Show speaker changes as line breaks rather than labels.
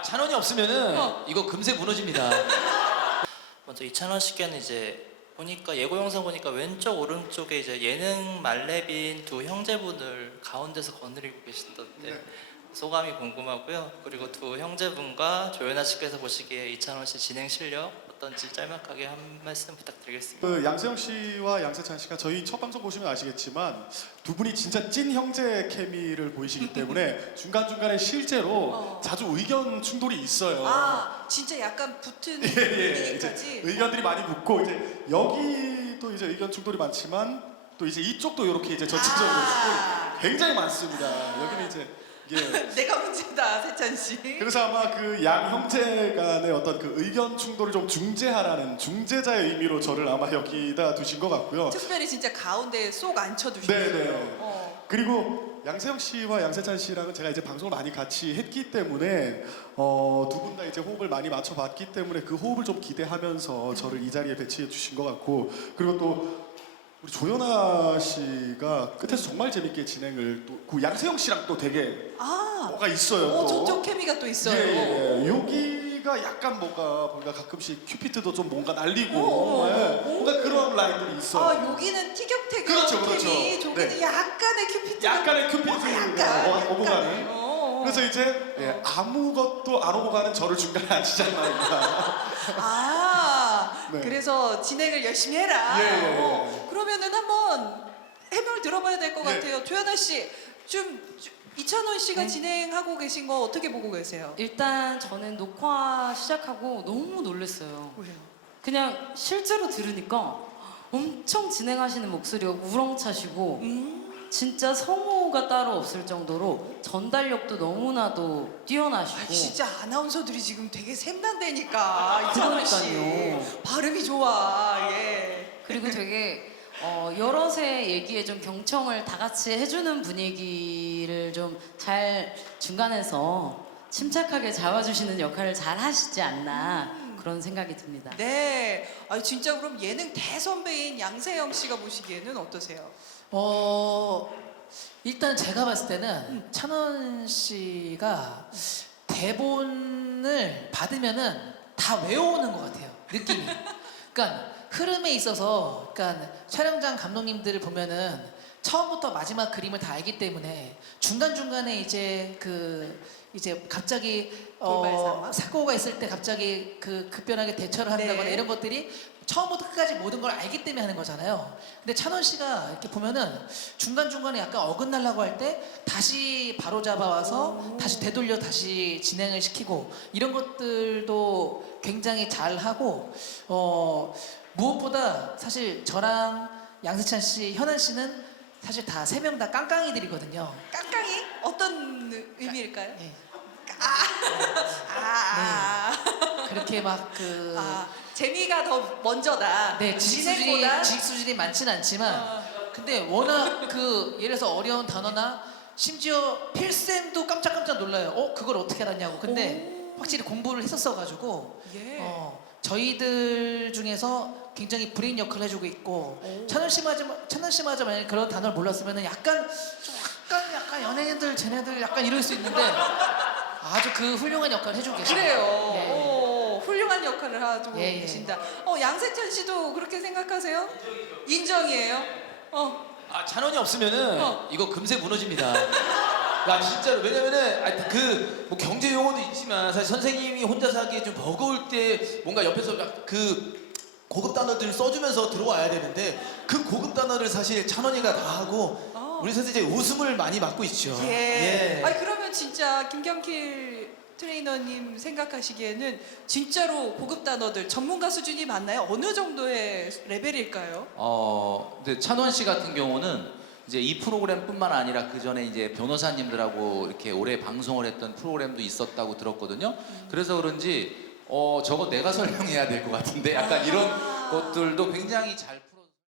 찬원이 없으면은 이거 금세 무너집니다.
먼저 이찬원 씨께는 이제 보니까 예고 영상 보니까 왼쪽 오른쪽에 이제 예능 말레빈 두 형제분을 가운데서 거느리고 계시던데
네.
소감이 궁금하고요. 그리고 두 형제분과 조연아 씨께서 보시기에 이찬원 씨 진행 실력 어떤지 짤막하게 한 말씀 부탁드리겠습니다.
그 양세형 씨와 양세찬 씨가 저희 첫 방송 보시면 아시겠지만 두 분이 진짜 찐 형제 케미를 보이시기 때문에 중간중간에 실제로 자주 의견 충돌이 있어요.
아, 진짜 약간 붙은
이제
분위기까지.
의견들이 많이 붙고 이제 여기도 이제 의견 충돌이 많지만 또 이제 이쪽도 이렇게 이제 전체적으로 충돌이 굉장히 많습니다. 여기는 이제 이게
내가 문제다, 세찬 씨.
그래서 아마 그 양 형제 간의 어떤 그 의견 충돌을 좀 중재하라는 중재자의 의미로 저를 아마 여기다 두신 것 같고요.
특별히 진짜 가운데에 쏙 앉혀두셨어요.
네네. 그리고 양세형 씨와 양세찬 씨랑은 제가 이제 방송을 많이 같이 했기 때문에 두 분 다 이제 호흡을 많이 맞춰봤기 때문에 그 호흡을 좀 기대하면서 저를 이 자리에 배치해 주신 것 같고, 그리고 또 우리 조연아 씨가 끝에서 정말 재밌게 진행을 또 그 양세형 씨랑 또 되게 뭐가 있어요. 또.
저쪽 케미가 또 있어요.
예. 여기가 약간 뭔가 가끔씩 큐피트도 좀 뭔가 날리고 뭔가 그런 라인들이 있어요.
아, 여기는 티격태격
그렇죠.
케미, 저기는
네.
약간의 큐피트.
약간의 큐피트가 오고 가는.
어.
그래서 이제 아무것도 안 오고 가는 저를 중간에 앉히자는 말입니다.
네. 그래서 진행을 열심히 해라. 그러면은 한번 해명을 들어봐야 될 것 같아요. 조연아 씨, 좀 이찬원 씨가 진행하고 계신 거 어떻게 보고 계세요?
일단 저는 녹화 시작하고 너무 놀랐어요.
왜요?
그냥 실제로 들으니까 엄청 진행하시는 목소리가 우렁차시고 진짜 성우가 따로 없을 정도로 전달력도 너무나도 뛰어나시고
진짜 아나운서들이 지금 되게 샘난다니까. 이찬원 씨
그러니까요.
발음이 좋아. 예.
그리고 되게 여럿의 얘기에 좀 경청을 다 같이 해주는 분위기를 좀 잘 중간에서 침착하게 잡아주시는 역할을 잘 하시지 않나 그런 생각이 듭니다.
네. 아, 진짜 그럼 예능 대선배인 양세형 씨가 보시기에는 어떠세요?
일단 제가 봤을 때는 찬원 씨가 대본을 받으면은 다 외워오는 것 같아요. 느낌이. 그러니까 흐름에 있어서, 그러니까 촬영장 감독님들을 보면은 처음부터 마지막 그림을 다 알기 때문에 중간 중간에 이제 이제 갑자기
돌발 상황?
사고가 있을 때 갑자기 급변하게 대처를 한다거나
네.
이런 것들이 처음부터 끝까지 모든 걸 알기 때문에 하는 거잖아요. 근데 찬원 씨가 이렇게 보면은 중간중간에 약간 어긋나려고 할 때 다시 바로 잡아와서 다시 되돌려 다시 진행을 시키고 이런 것들도 굉장히 잘 하고 무엇보다 사실 저랑 양세찬 씨, 현안 씨는 사실 다 세 명 다 깡깡이들이거든요.
깡깡이? 어떤 의미일까요?
예. 그렇게 막
재미가 더 먼저다.
네,
진행보다.
지식 수준이 많지는 않지만 근데 워낙 예를 들어서 어려운 단어나 심지어 필쌤도 깜짝깜짝 놀라요. 그걸 어떻게 알았냐고. 근데 확실히 공부를 했었어가지고
예.
저희들 중에서 굉장히 브레인 역할을 해주고 있고 찬원 씨마저 만약에 그런 단어를 몰랐으면 약간 연예인들 쟤네들 약간 이럴 수 있는데 아주 그 훌륭한 역할을 해주고 계십니다.
그래요.
예.
훌륭한 역할을 하고
예.
계신다. 양세찬 씨도 그렇게 생각하세요? 인정이에요?
찬원이 없으면은 이거 금세 무너집니다. 야 진짜로. 왜냐면은 뭐 경제 용어도 있지만 사실 선생님이 혼자서 하기에 좀 버거울 때 뭔가 옆에서 고급 단어들을 써주면서 들어와야 되는데 그 고급 단어를 사실 찬원이가 다 하고 우리 사실 이제 웃음을 많이 받고 있죠.
예. 그러면 진짜 김경길 트레이너님 생각하시기에는 진짜로 고급 단어들 전문가 수준이 맞나요? 어느 정도의 레벨일까요?
근데 찬원 씨 같은 경우는 이제 이 프로그램뿐만 아니라 그 전에 이제 변호사님들하고 이렇게 오래 방송을 했던 프로그램도 있었다고 들었거든요. 그래서 그런지 저거 내가 설명해야 될 것 같은데 약간 이런 것들도 굉장히 잘